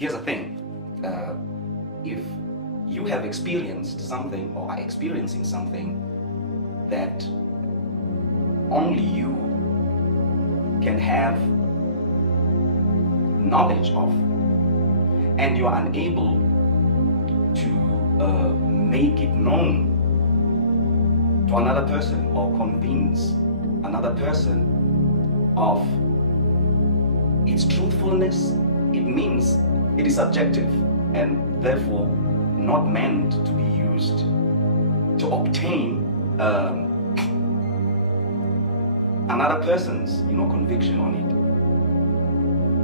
here's the thing. If you have experienced something or are experiencing something that only you can have knowledge of, and you are unable to make it known to another person or convince another person of its truthfulness, it means it is subjective and therefore not meant to be used to obtain another person's conviction on it.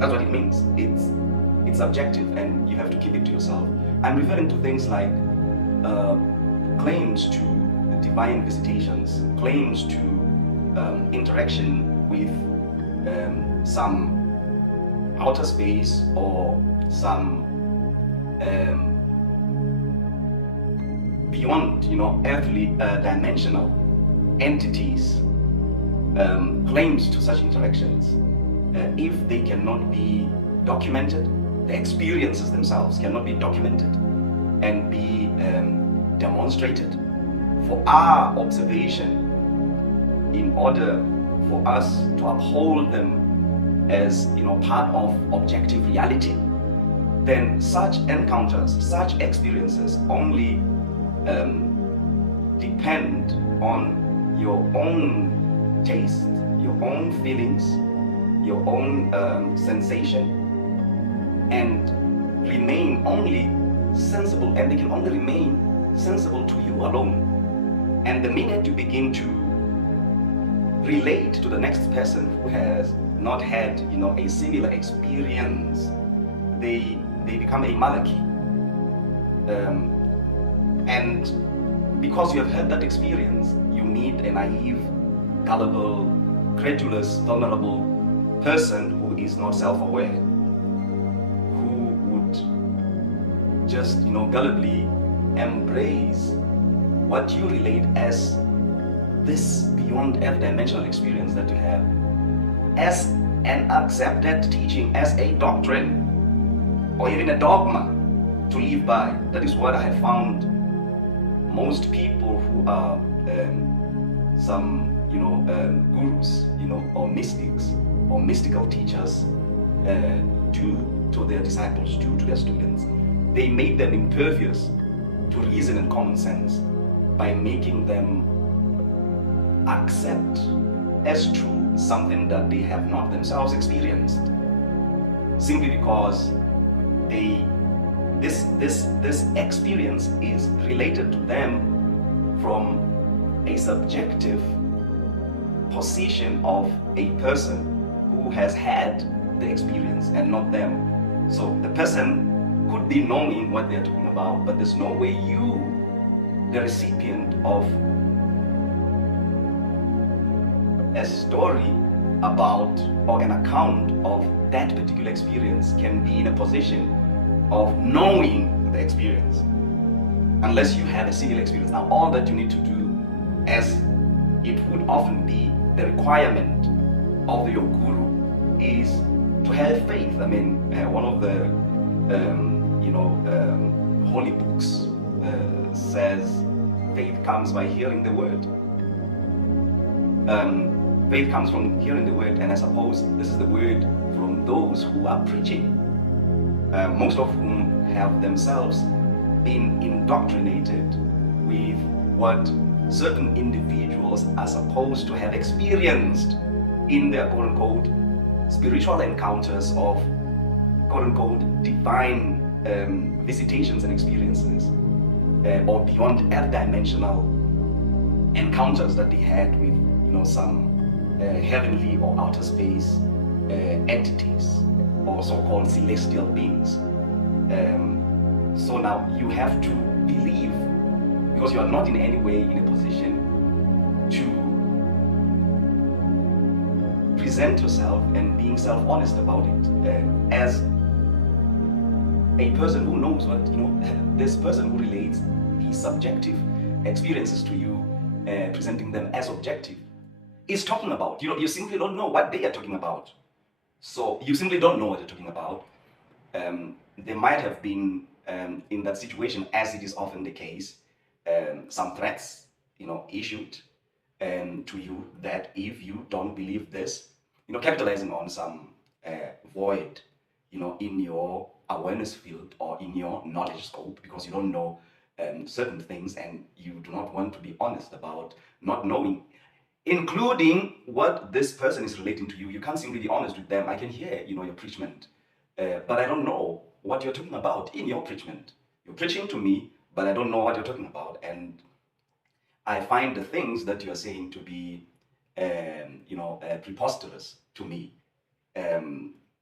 That's what it means. It's subjective and you have to keep it to yourself. I'm referring to things like claims to divine visitations, claims to interaction with some outer space or some beyond, earthly dimensional entities. Claims to such interactions, if they cannot be documented, the experiences themselves cannot be documented and be demonstrated for our observation in order for us to uphold them as part of objective reality, then such encounters, such experiences only depend on your own taste, your own feelings, your own sensation, and remain only sensible, and they can only remain sensible to you alone. And the minute you begin to relate to the next person who has not had a similar experience, they become a malaki. And because you have had that experience, you need a naive, gullible, credulous, vulnerable person who is not self-aware, who would just gullibly embrace what you relate as this beyond earth dimensional experience that you have as an accepted teaching, as a doctrine or even a dogma to live by. That is what I have found most people who are some gurus, or mystics or mystical teachers do to their disciples, do to their students. They make them impervious to reason and common sense by making them accept as true something that they have not themselves experienced, simply because this experience is related to them from a subjective position of a person who has had the experience and not them. So the person could be knowing what they're talking about, but there's no way you, the recipient of a story about or an account of that particular experience, can be in a position of knowing the experience unless you have a similar experience. Now, all that you need to do, as it would often be the requirement of your guru, is to have faith. I mean, one of the holy books says faith comes by hearing the word. Faith comes from hearing the word, and I suppose this is the word from those who are preaching, most of whom have themselves been indoctrinated with what certain individuals are supposed to have experienced in their quote-unquote spiritual encounters of quote-unquote divine visitations and experiences, or beyond earth dimensional encounters that they had with some heavenly or outer space entities or so-called celestial beings. So now you have to believe, because you are not in any way in a position to present yourself and being self-honest about it, as a person who knows what this person who relates his subjective experiences to you, presenting them as objective, is talking about. You simply don't know what they are talking about. So you simply don't know what they're talking about. there might have been in that situation, as it is often the case, some threats, issued to you that if you don't believe this, capitalizing on some void, in your awareness field or in your knowledge scope, because you don't know certain things and you do not want to be honest about not knowing, including what this person is relating to you. You can't simply be honest with them. I can hear, your preachment, but I don't know what you're talking about in your preachment. You're preaching to me, but I don't know what you're talking about, and I find the things that you're saying to be, preposterous to me.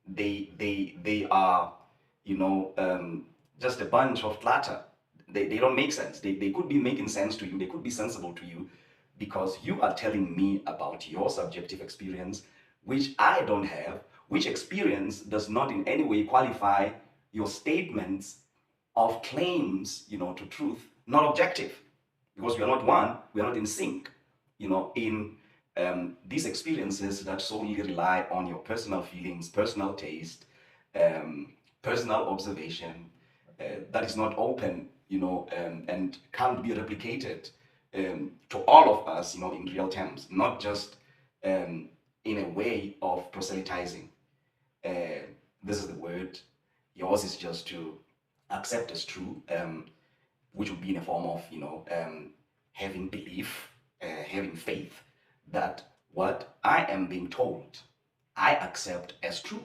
They are, just a bunch of clutter. They don't make sense. They could be making sense to you. They could be sensible to you because you are telling me about your subjective experience, which I don't have, which experience does not in any way qualify your statements of claims, to truth, not objective, because we are not one, we are not in sync, in these experiences that solely rely on your personal feelings, personal taste, personal observation, that is not open, and can't be replicated to all of us, in real terms, not just in a way of proselytizing. This is the word. Yours is just to accept as true, which would be in a form of, having belief, having faith that what I am being told, I accept as true.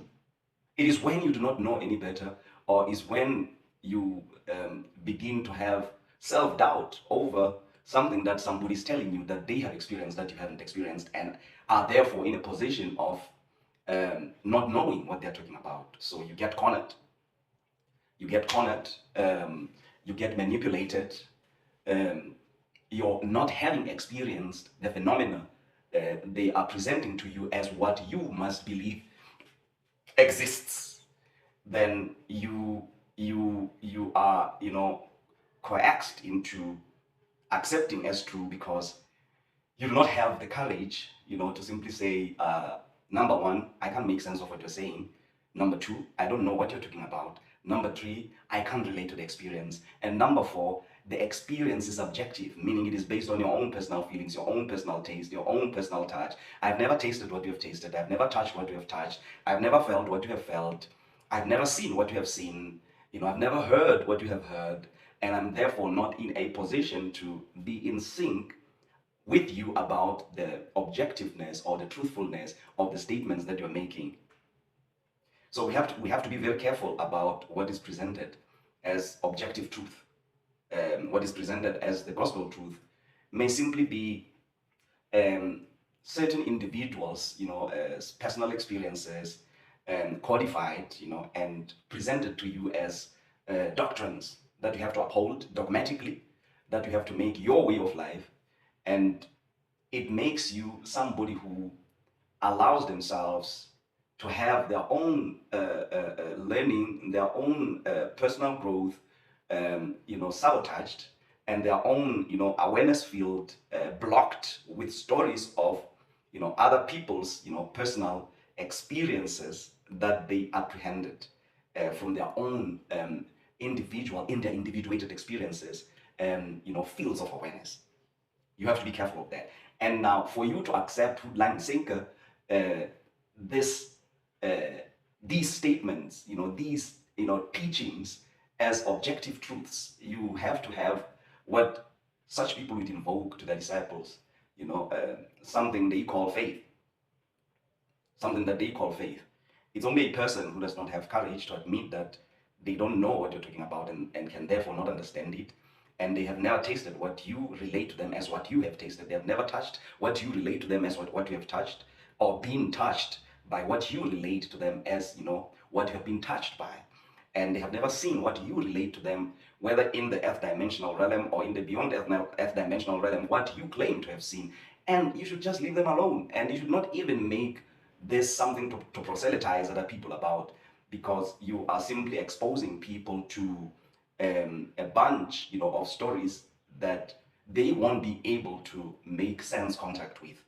It is when you do not know any better, or is when you begin to have self-doubt over something that somebody is telling you that they have experienced that you haven't experienced, and are therefore in a position of not knowing what they're talking about. So you get cornered. You get manipulated. You're not having experienced the phenomena they are presenting to you as what you must believe exists. Then you are, coaxed into accepting as true because you do not have the courage, to simply say, number one, I can't make sense of what you're saying. Number two, I don't know what you're talking about. Number three, I can't relate to the experience. And number four, the experience is subjective, meaning it is based on your own personal feelings, your own personal taste, your own personal touch. I've never tasted what you have tasted. I've never touched what you have touched. I've never felt what you have felt. I've never seen what you have seen. I've never heard what you have heard. And I'm therefore not in a position to be in sync with you about the objectiveness or the truthfulness of the statements that you're making. So we have to be very careful about what is presented as objective truth. What is presented as the gospel truth may simply be certain individuals, personal experiences, codified, and presented to you as doctrines that you have to uphold dogmatically, that you have to make your way of life, and it makes you somebody who allows themselves to have their own learning, their own personal growth, sabotaged, and their own, awareness field blocked with stories of, other people's, personal experiences that they apprehended from their own in their individuated experiences, fields of awareness. You have to be careful of that. And now, for you to accept line and sinker, this these statements, these teachings as objective truths, you have to have what such people would invoke to their disciples, something they call faith, something that they call faith. It's only a person who does not have courage to admit that they don't know what you're talking about and can therefore not understand it. And they have never tasted what you relate to them as what you have tasted. They have never touched what you relate to them as what you have touched, or been touched by what you relate to them as, what you have been touched by. And they have never seen what you relate to them, whether in the earth dimensional realm or in the beyond earth dimensional realm, what you claim to have seen. And you should just leave them alone. And you should not even make this something to proselytize other people about, because you are simply exposing people to a bunch, of stories that they won't be able to make sense contact with.